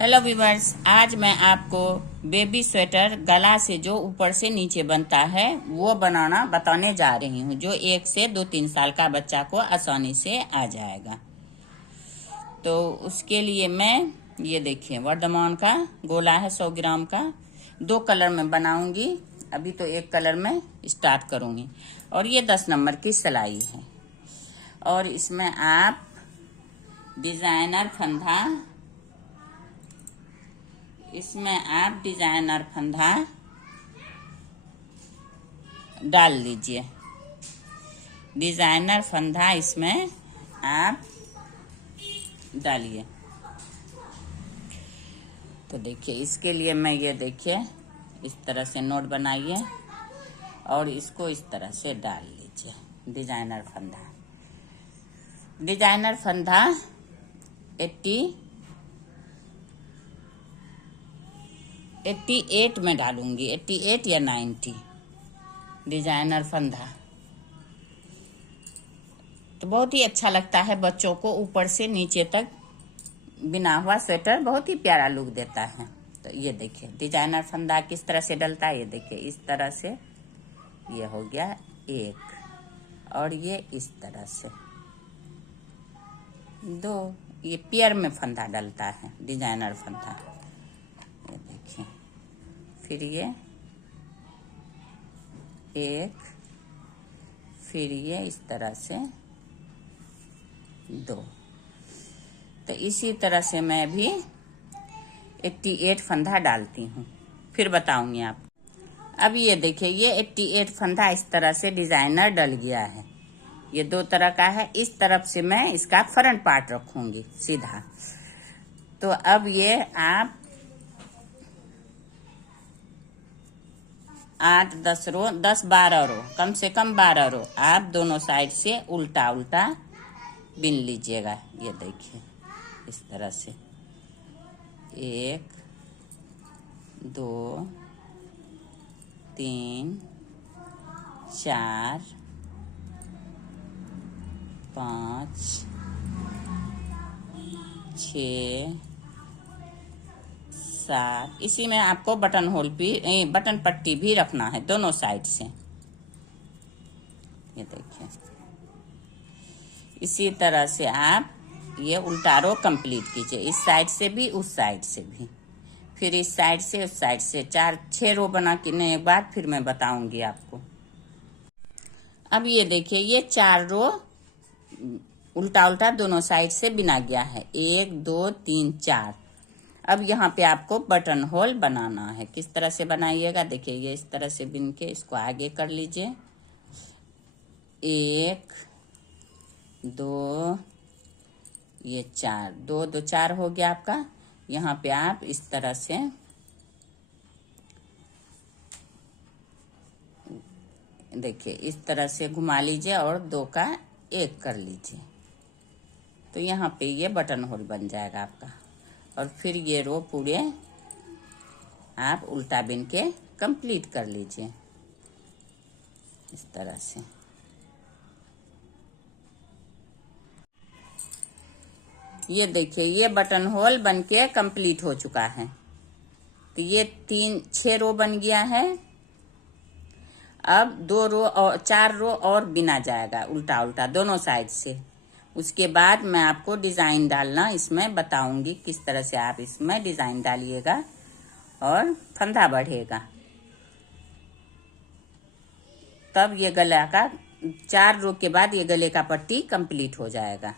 Hello viewers, आज मैं आपको बेबी स्वेटर गला से जो ऊपर से नीचे बनता है वो बनाना बताने जा रही हूँ, जो 1 से 2-3 साल का बच्चा को आसानी से आ जाएगा। तो उसके लिए मैं ये देखिए वर्धमान का गोला है 100 ग्राम का। 2 कलर में बनाऊंगी, अभी तो 1 कलर में स्टार्ट करूंगी। और ये 10 नंबर की सिलाई है। और इसमें आप डिजाइनर फंदा डाल लीजिए। डिजाइनर फंदा इसमें आप डालिए। तो देखिए, इसके लिए मैं ये देखिए इस तरह से नोट बनाइए और इसको इस तरह से डाल लीजिए। डिजाइनर फंदा 88 में डालूंगी, 88 या 90 डिजाइनर फंदा। तो बहुत ही अच्छा लगता है बच्चों को, ऊपर से नीचे तक बिना हुआ स्वेटर बहुत ही प्यारा लुक देता है। तो ये देखिए डिजाइनर फंदा किस तरह से डलता है। ये देखिए इस तरह से, ये हो गया एक, और ये इस तरह से 2। ये पेयर में फंदा डलता है डिजाइनर फंदा। ये देखिए, फिर ये 1, फिर ये इस तरह से 2। तो इसी तरह से मैं भी 88 फंदा डालती हूँ, फिर बताऊंगी आप। अब ये देखिए, ये 88 फंदा इस तरह से डिजाइनर डल गया है। ये 2 तरह का है। इस तरफ से मैं इसका फ्रंट पार्ट रखूंगी सीधा। तो अब ये आप 10-12 रो, कम से कम 12 रो आप दोनों साइड से उल्टा उल्टा बिन लीजिएगा। ये देखिए इस तरह से 1 2 3 4 5 6 7। इसी में आपको बटन पट्टी भी रखना है दोनों साइड से। ये देखिए इसी तरह से आप ये उल्टा रो कंप्लीट कीजिए, इस साइड से भी उस साइड से भी, फिर इस साइड से उस साइड से 4-6 रो बना के एक बार फिर मैं बताऊंगी आपको। अब ये देखिए, ये 4 रो उल्टा उल्टा दोनों साइड से बिना गया है। 1 2 3 4। अब यहाँ पे आपको बटन होल बनाना है। किस तरह से बनाइएगा, देखिए ये इस तरह से बिन के इसको आगे कर लीजिए। 1 2, ये 4, 2 2 4 हो गया आपका। यहाँ पे आप इस तरह से देखिए इस तरह से घुमा लीजिए और 2 का 1 कर लीजिए। तो यहाँ पे ये बटन होल बन जाएगा आपका। और फिर ये रो पूरे आप उल्टा बिन के कंप्लीट कर लीजिए इस तरह से। ये देखिए ये बटन होल बन के कंप्लीट हो चुका है। तो ये 6 रो बन गया है। अब 2 रो और 4 रो और बिना जाएगा उल्टा उल्टा दोनों साइड से। उसके बाद मैं आपको डिजाइन डालना इसमें बताऊंगी, किस तरह से आप इसमें डिजाइन डालिएगा और फंदा बढ़ेगा। तब ये गला का 4 रो के बाद ये गले का पट्टी कंप्लीट हो जाएगा।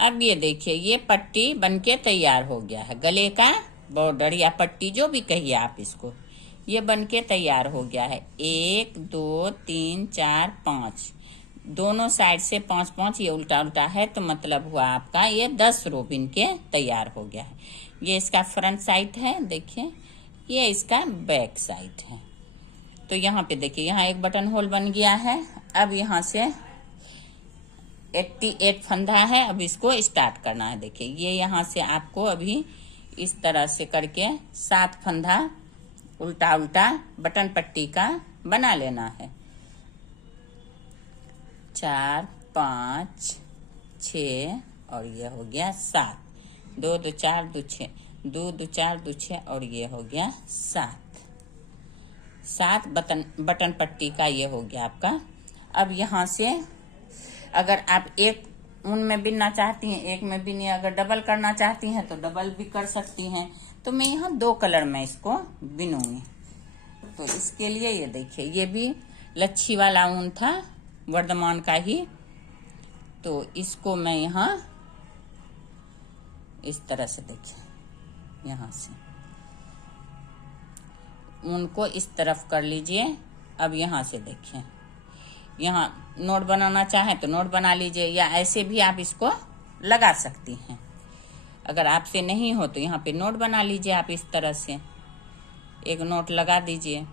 अब ये देखिए ये पट्टी बनके तैयार हो गया है। गले का बॉर्डर या पट्टी जो भी कहिए आप इसको, ये बनके तैयार हो गया है। 1 2 3 4 5, दोनों साइड से 5-5, ये उल्टा उल्टा है तो मतलब हुआ आपका ये 10 रो बिन के तैयार हो गया है। ये इसका फ्रंट साइड है, देखिए ये इसका बैक साइड है। तो यहाँ पे देखिए यहाँ एक बटन होल बन गया है। अब यहाँ से 88 फंदा है। अब इसको स्टार्ट करना है। देखिए ये यहाँ से आपको अभी इस तरह से करके 7 फंदा उल्टा उल्टा बटन पट्टी का बना लेना है। 4 5 6 और ये हो गया 7, 2 2 4 2 6, 2 2 4 2 6 और ये हो गया 7। 7 बटन पट्टी का ये हो गया आपका। अब यहाँ से अगर आप एक ऊन में बिनना चाहती हैं, एक में बिनिए, अगर डबल करना चाहती हैं तो डबल भी कर सकती हैं। तो मैं यहाँ 2 कलर में इसको बिनूंगी। तो इसके लिए ये देखिए, ये भी लच्छी वाला ऊन था, वर्धमान का ही। तो इसको मैं यहाँ इस तरह से देखिए, यहाँ से ऊन को इस तरफ कर लीजिए। अब यहाँ से देखिए, यहाँ नोट बनाना चाहें तो नोट बना लीजिए, या ऐसे भी आप इसको लगा सकती हैं। अगर आपसे नहीं हो तो यहाँ पे नोट बना लीजिए। आप इस तरह से एक नोट लगा दीजिए।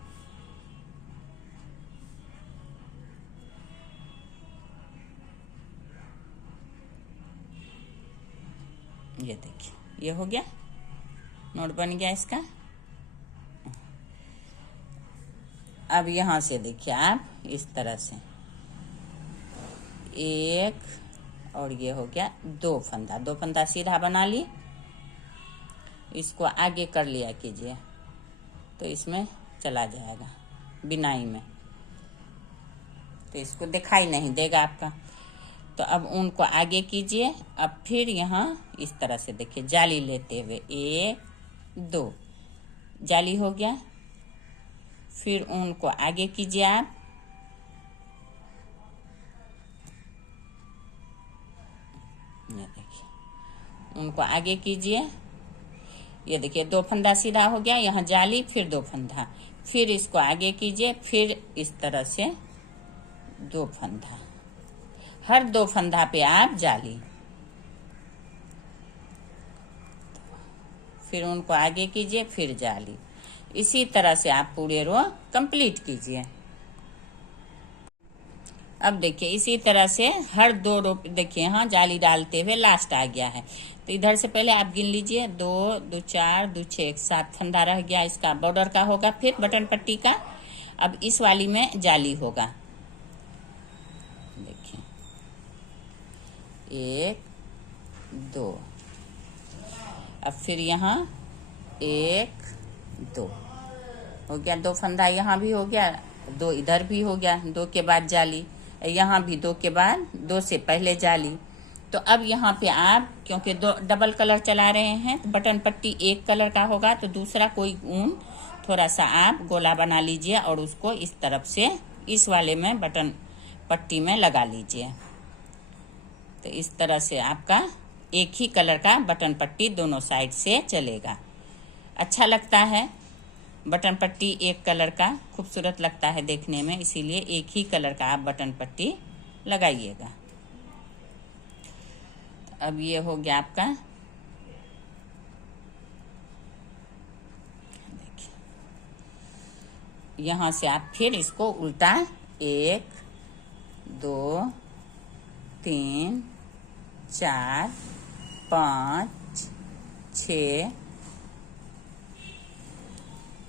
ये देखिए, ये हो गया, नोट बन गया इसका। अब यहाँ से देखिए आप इस तरह से एक और ये हो गया 2 फंदा, 2 फंदा सीधा बना ली। इसको आगे कर लिया कीजिए तो इसमें चला जाएगा बिनाई में, तो इसको दिखाई नहीं देगा आपका। तो अब ऊन को आगे कीजिए। अब फिर यहाँ इस तरह से देखिए, जाली लेते हुए 1 2 जाली हो गया। फिर ऊन को आगे कीजिए आप, ये देखिए, ऊन को आगे कीजिए। ये देखिए 2 फंदा सीधा हो गया, यहाँ जाली, फिर 2 फंदा, फिर इसको आगे कीजिए, फिर इस तरह से 2 फंदा, हर 2 फंदा पे आप जाली। फिर उनको आगे कीजिए, फिर जाली। इसी तरह से आप पूरे रो कंप्लीट कीजिए। अब देखिए इसी तरह से हर 2 रो देखिए, यहाँ जाली डालते हुए लास्ट आ गया है। तो इधर से पहले आप गिन लीजिए, 2 2 4 2 6, 7 फंदा रह गया। इसका बॉर्डर का होगा, फिर बटन पट्टी का। अब इस वाली में जाली होगा, देखिए 1 2। अब फिर यहाँ 1 2 हो गया, 2 फंदा यहाँ भी हो गया, 2 इधर भी हो गया, 2 के बाद जाली, यहाँ भी 2 के बाद, 2 से पहले जाली। तो अब यहाँ पे आप क्योंकि 2 डबल कलर चला रहे हैं, तो बटन पट्टी 1 कलर का होगा, तो दूसरा कोई ऊन थोड़ा सा आप गोला बना लीजिए और उसको इस तरफ से इस वाले में बटन पट्टी में लगा लीजिए। तो इस तरह से आपका एक ही कलर का बटन पट्टी दोनों साइड से चलेगा। अच्छा लगता है बटन पट्टी एक कलर का, खूबसूरत लगता है देखने में, इसीलिए एक ही कलर का आप बटन पट्टी लगाइएगा। अब ये हो गया आपका, देखिए यहाँ से आप फिर इसको उल्टा 1 2 3 4 5 6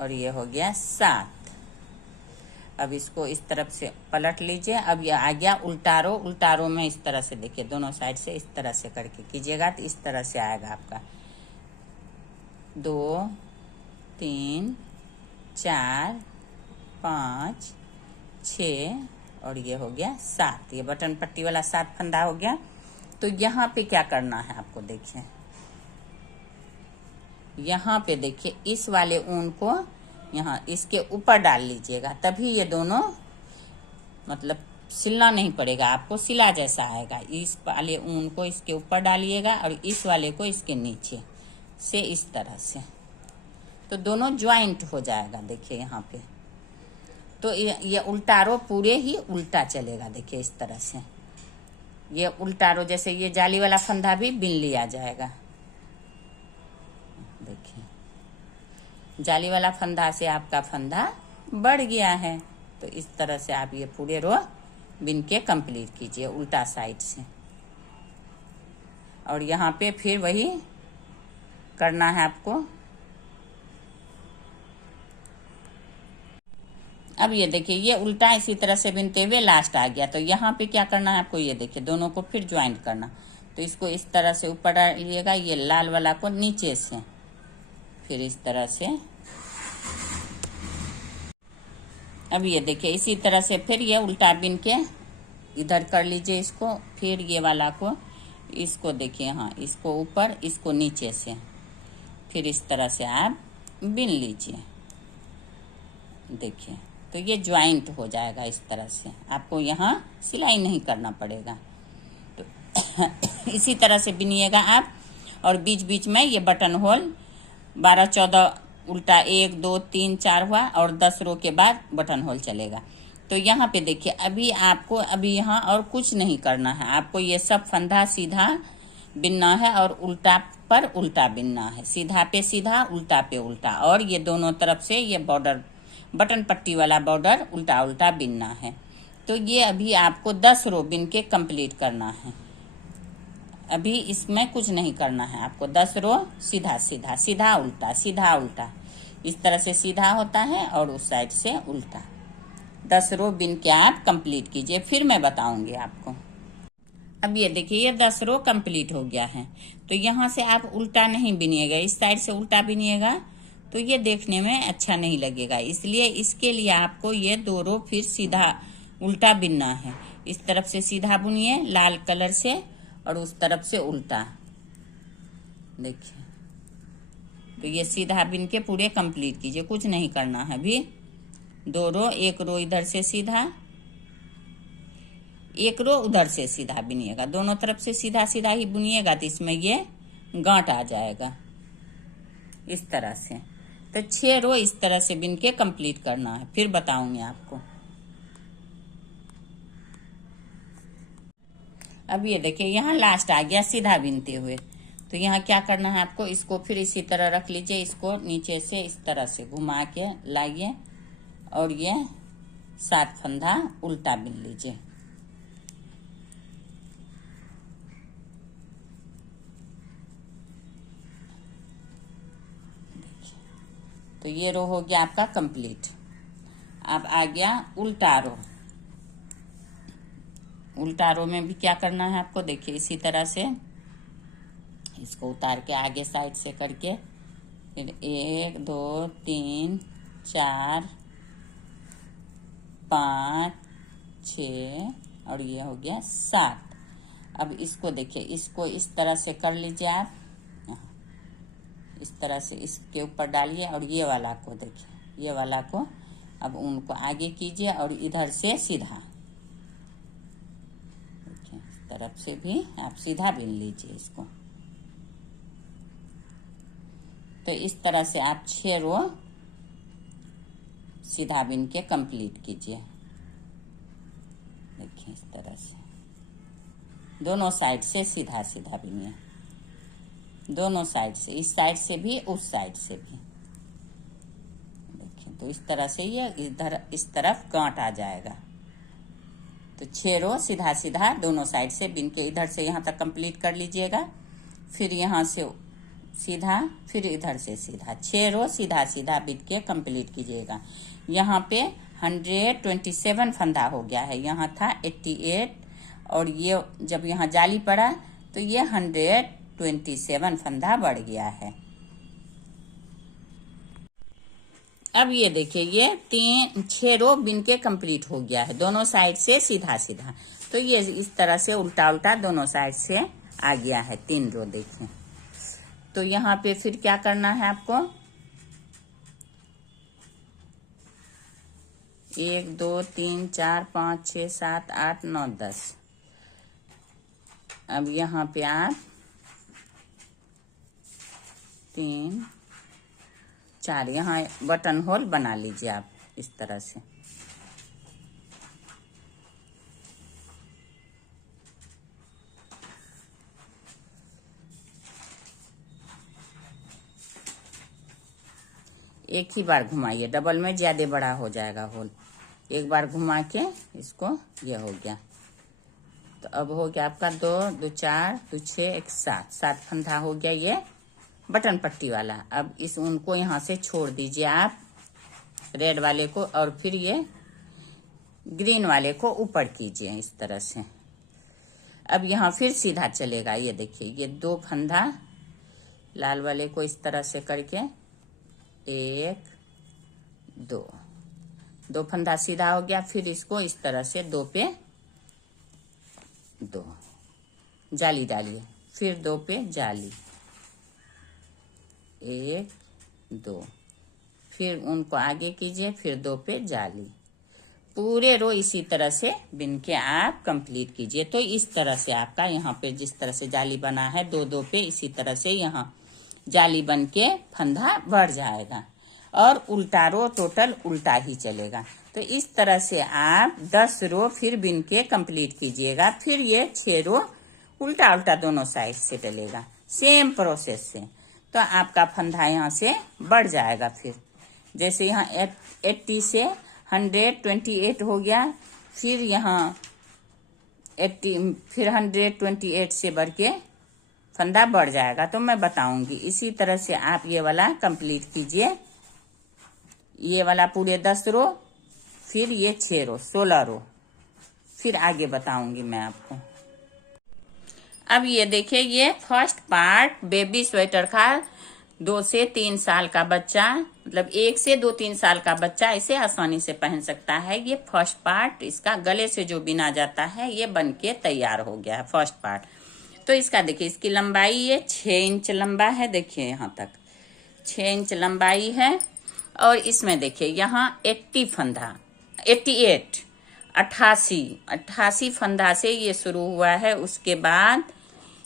और ये हो गया 7। अब इसको इस तरफ से पलट लीजिए। अब ये आ गया उल्टा रो। उल्टा रो में इस तरह से देखिए, दोनों साइड से इस तरह से करके कीजिएगा तो इस तरह से आएगा आपका 2 3 4 5 6 और ये हो गया 7। ये बटन पट्टी वाला 7 फंदा हो गया। तो यहाँ पे क्या करना है आपको, देखिए यहाँ पे देखिए इस वाले ऊन को यहाँ इसके ऊपर डाल लीजिएगा, तभी ये दोनों मतलब सिलना नहीं पड़ेगा आपको, सिला जैसा आएगा। इस वाले ऊन को इसके ऊपर डालिएगा और इस वाले को इसके नीचे से इस तरह से, तो दोनों ज्वाइंट हो जाएगा। देखिए यहाँ पे तो ये उल्टा रो पूरे ही उल्टा चलेगा। देखिए इस तरह से ये उल्टा रो, जैसे ये जाली वाला फंदा भी बिन लिया जाएगा। देखिए जाली वाला फंदा से आपका फंदा बढ़ गया है। तो इस तरह से आप ये पूरे रो बिन के कंप्लीट कीजिए उल्टा साइड से। और यहाँ पे फिर वही करना है आपको। अब ये देखिए ये उल्टा इसी तरह से बिनते हुए लास्ट आ गया। तो यहाँ पे क्या करना है आपको, ये देखिए दोनों को फिर ज्वाइंट करना। तो इसको इस तरह से ऊपर डालिएगा, ये लाल वाला को नीचे से, फिर इस तरह से। अब ये देखिए इसी तरह से फिर ये उल्टा बिन के इधर कर लीजिए इसको, फिर ये वाला को इसको देखिए, हाँ इसको ऊपर इसको नीचे से, फिर इस तरह से आप बिन लीजिए। देखिए तो ये ज्वाइंट हो जाएगा इस तरह से, आपको यहाँ सिलाई नहीं करना पड़ेगा। तो इसी तरह से बिनिएगा आप। और बीच बीच में ये बटन होल 12-14 उल्टा 1 2 3 4 हुआ, और 10 रो के बाद बटन होल चलेगा। तो यहाँ पे देखिए अभी आपको अभी यहाँ और कुछ नहीं करना है, आपको ये सब फंदा सीधा बिनना है और उल्टा पर उल्टा बिनना है, सीधा पे सीधा उल्टा पे उल्टा, और ये दोनों तरफ से ये बॉर्डर बटन पट्टी वाला बॉर्डर उल्टा उल्टा बिनना है। तो ये अभी आपको 10 रो बिन के कंप्लीट करना है। अभी इसमें कुछ नहीं करना है आपको, 10 रो सीधा सीधा, सीधा उल्टा, इस तरह से सीधा होता है और उस साइड से उल्टा। 10 रो बिन के आप कंप्लीट कीजिए, फिर मैं बताऊंगी आपको। अब ये देखिए ये 10 रो कंप्लीट हो गया है। तो यहाँ से आप उल्टा नहीं बिनिएगा, इस साइड से उल्टा बिनिएगा तो ये देखने में अच्छा नहीं लगेगा, इसलिए इसके लिए आपको ये 2 रो फिर सीधा उल्टा बिनना है। इस तरफ से सीधा बुनिए लाल कलर से, और उस तरफ से उल्टा। देखिए तो ये सीधा बिन के पूरे कंप्लीट कीजिए, कुछ नहीं करना है अभी। 2 रो, 1 रो इधर से सीधा, 1 रो उधर से सीधा बिनिएगा, दोनों तरफ से सीधा सीधा ही बुनिएगा तो इसमें ये गांठ आ जाएगा इस तरह से। तो 6 रो इस तरह से बिन के कंप्लीट करना है, फिर बताऊंगी आपको। अब ये देखिए यहाँ लास्ट आ गया सीधा बिनते हुए। तो यहाँ क्या करना है आपको, इसको फिर इसी तरह रख लीजिए, इसको नीचे से इस तरह से घुमा के लाइए और ये 7 फंदा उल्टा बिन लीजिए। तो ये रो हो गया आपका कंप्लीट। अब आ गया उल्टा रो। उल्टा रो में भी क्या करना है आपको, देखिए इसी तरह से इसको उतार के आगे साइड से करके, फिर 1 2 3 4 5 6 और ये हो गया 7। अब इसको देखिए, इसको इस तरह से कर लीजिए आप, इस तरह से इसके ऊपर डालिए, और ये वाला को देखिए, ये वाला को अब उनको आगे कीजिए और इधर से सीधा, देखिए इस तरफ से भी आप सीधा बिन लीजिए इसको। तो इस तरह से आप 6 रो सीधा बिन के कंप्लीट कीजिए। देखिए इस तरह से दोनों साइड से सीधा सीधा बिनिए, दोनों साइड से, इस साइड से भी उस साइड से भी। देखिए तो इस तरह से ये इधर इस तरफ गांठ आ जाएगा। तो 6 रो सीधा सीधा दोनों साइड से बिन के इधर से यहाँ तक कंप्लीट कर लीजिएगा। फिर यहाँ से सीधा, फिर इधर से सीधा, 6 रो सीधा सीधा बिन के कंप्लीट कीजिएगा। यहाँ पे 127 फंदा हो गया है, यहाँ था 88, और ये जब यहाँ जाली पड़ा तो ये 127 फंदा बढ़ गया है। अब ये देखिए ये 6 रो बिन के कंप्लीट हो गया है, दोनों साइड से सीधा सीधा। तो ये इस तरह से उल्टा उल्टा दोनों साइड से आ गया है 3 रो। देखिए तो यहाँ पे फिर क्या करना है आपको, 1 2 3 4 5 6 7 8 9 10। अब यहाँ पे आप 3 4 यहाँ बटन होल बना लीजिए आप इस तरह से। एक ही बार घुमाइए, डबल में ज्यादा बड़ा हो जाएगा होल। एक बार घुमा के इसको, ये हो गया। तो अब हो गया आपका 2 2 4 2 6 1 7 फंदा हो गया ये बटन पट्टी वाला। अब इस ऊन को यहाँ से छोड़ दीजिए आप, रेड वाले को, और फिर ये ग्रीन वाले को ऊपर कीजिए इस तरह से। अब यहाँ फिर सीधा चलेगा। ये देखिए, ये 2 फंदा लाल वाले को इस तरह से करके 1 2 फंदा सीधा हो गया। फिर इसको इस तरह से 2 पे 2 जाली डालिए, फिर 2 पे जाली, 1 2, फिर उनको आगे कीजिए, फिर 2 पे जाली। पूरे रो इसी तरह से बिन के आप कंप्लीट कीजिए। तो इस तरह से आपका यहाँ पे जिस तरह से जाली बना है 2 पे, इसी तरह से यहाँ जाली बन के फंदा बढ़ जाएगा और उल्टा रो टोटल उल्टा ही चलेगा। तो इस तरह से आप 10 रो फिर बिन के कंप्लीट कीजिएगा। फिर ये 6 रो उल्टा उल्टा दोनों साइड से डलेगा, सेम प्रोसेस से। तो आपका फंदा यहाँ से बढ़ जाएगा। फिर जैसे यहाँ 80 से 128 हो गया, फिर यहाँ 80, फिर 128 से बढ़ के फंदा बढ़ जाएगा। तो मैं बताऊंगी, इसी तरह से आप ये वाला कंप्लीट कीजिए। ये वाला पूरे 10 रो, फिर ये 6 रो, 16 रो, फिर आगे बताऊंगी मैं आपको। अब ये देखिए, ये फर्स्ट पार्ट बेबी स्वेटर का 2 से 3 साल का बच्चा, मतलब 1 से 2-3 साल का बच्चा इसे आसानी से पहन सकता है। ये फर्स्ट पार्ट इसका गले से जो बिना जाता है ये बन के तैयार हो गया है फर्स्ट पार्ट। तो इसका देखिए, इसकी लंबाई ये 6 इंच लंबा है। देखिए यहाँ तक 6 इंच लंबाई है। और इसमें देखिए यहाँ 80 फंदा, 88 88 फंदा से ये शुरू हुआ है। उसके बाद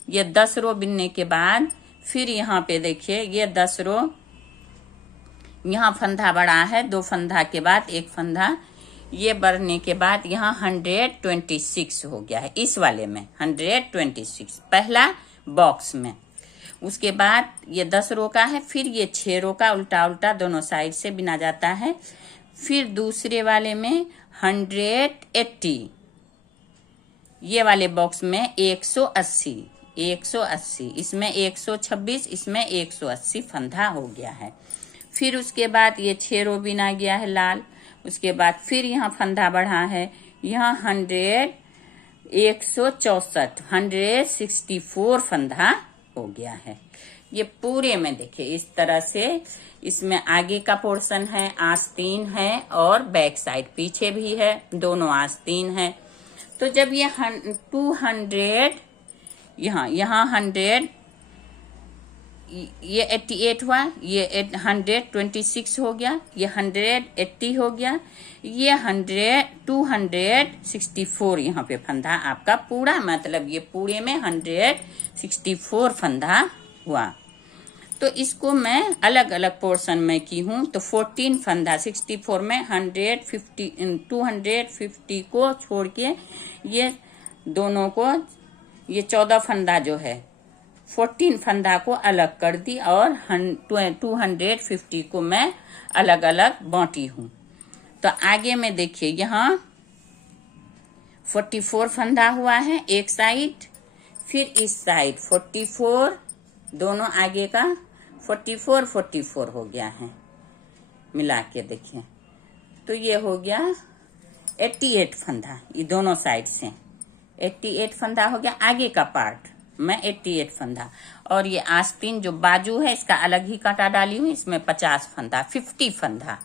ये 10 रो बिनने के बाद फिर यहाँ पे देखिए ये 10 रो, यहाँ फंदा बड़ा है, 2 फंदा के बाद 1 फंदा, ये बढ़ने के बाद यहाँ 126 हो गया है। इस वाले में 126 पहला बॉक्स में। उसके बाद ये 10 रो का है, फिर ये 6 रो का उल्टा उल्टा दोनों साइड से बिना जाता है। फिर दूसरे वाले में 180, ये वाले बॉक्स में 180, इसमें 126, इसमें 180 फंदा हो गया है। फिर उसके बाद ये 6 रो बिना गया है लाल। उसके बाद फिर यहाँ फंदा बढ़ा है, यहाँ 164 फंदा हो गया है। ये पूरे में देखिए इस तरह से। इसमें आगे का पोर्शन है, आस्तीन है और बैक साइड पीछे भी है, दोनों आस्तीन है। तो जब ये 200, यहाँ 100, ये 88 हुआ, ये 126 हो गया, ये 180 हो गया, ये 264 यहाँ पे फंदा आपका पूरा, मतलब ये पूरे में 164 फंदा हुआ। तो इसको मैं अलग अलग पोर्शन में की हूँ। तो 14 फंदा 64 में 250 को छोड़ के ये दोनों को, ये 14 फंदा जो है 14 फंदा को अलग कर दी और 250 को मैं अलग अलग बांटी हूँ। तो आगे में देखिए यहाँ 44 फंदा हुआ है एक साइड, फिर इस साइड 44, दोनों आगे का 44 हो गया है मिला के देखिए। तो ये हो गया 88 फंदा, ये दोनों साइड से 88 फंदा हो गया। आगे का पार्ट में 88 फंदा, और ये आस्तीन जो बाजू है इसका अलग ही कांटा डाली हूँ, इसमें 50 फंदा, 50 फंदा।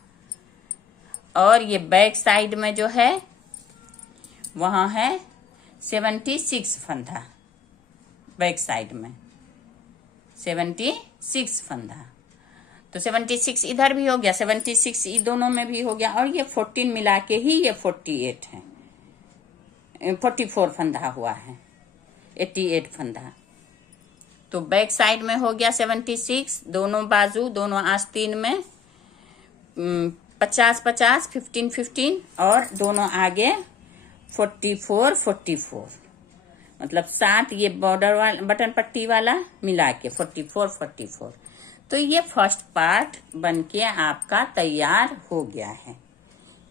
और ये बैक साइड में जो है वहां है 76 फंदा, बैक साइड में 76 फंदा। तो 76 इधर भी हो गया, 76 ये दोनों में भी हो गया, और ये 14 मिला के ही ये 48 है, 44 फंदा हुआ है, 88 फंदा। तो बैक साइड में हो गया 76, दोनों बाजू दोनों आस्तीन में 50-50, 15-15, और दोनों आगे 44, मतलब 7 ये बॉर्डर वाला बटन पट्टी वाला मिला के 44। तो ये फर्स्ट पार्ट बनके आपका तैयार हो गया है।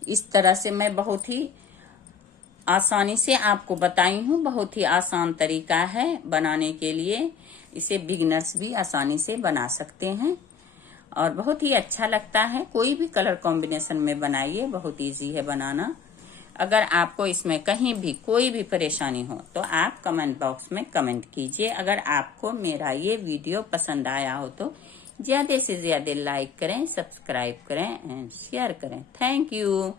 इस तरह से मैं बहुत ही आसानी से आपको बताई हूँ, बहुत ही आसान तरीका है बनाने के लिए। इसे बिगिनर्स भी आसानी से बना सकते हैं और बहुत ही अच्छा लगता है। कोई भी कलर कॉम्बिनेशन में बनाइए, बहुत इजी है बनाना। अगर आपको इसमें कहीं भी कोई भी परेशानी हो तो आप कमेंट बॉक्स में कमेंट कीजिए। अगर आपको मेरा ये वीडियो पसंद आया हो तो ज्यादा से ज्यादा लाइक करें, सब्सक्राइब करें एंड शेयर करें। Thank you.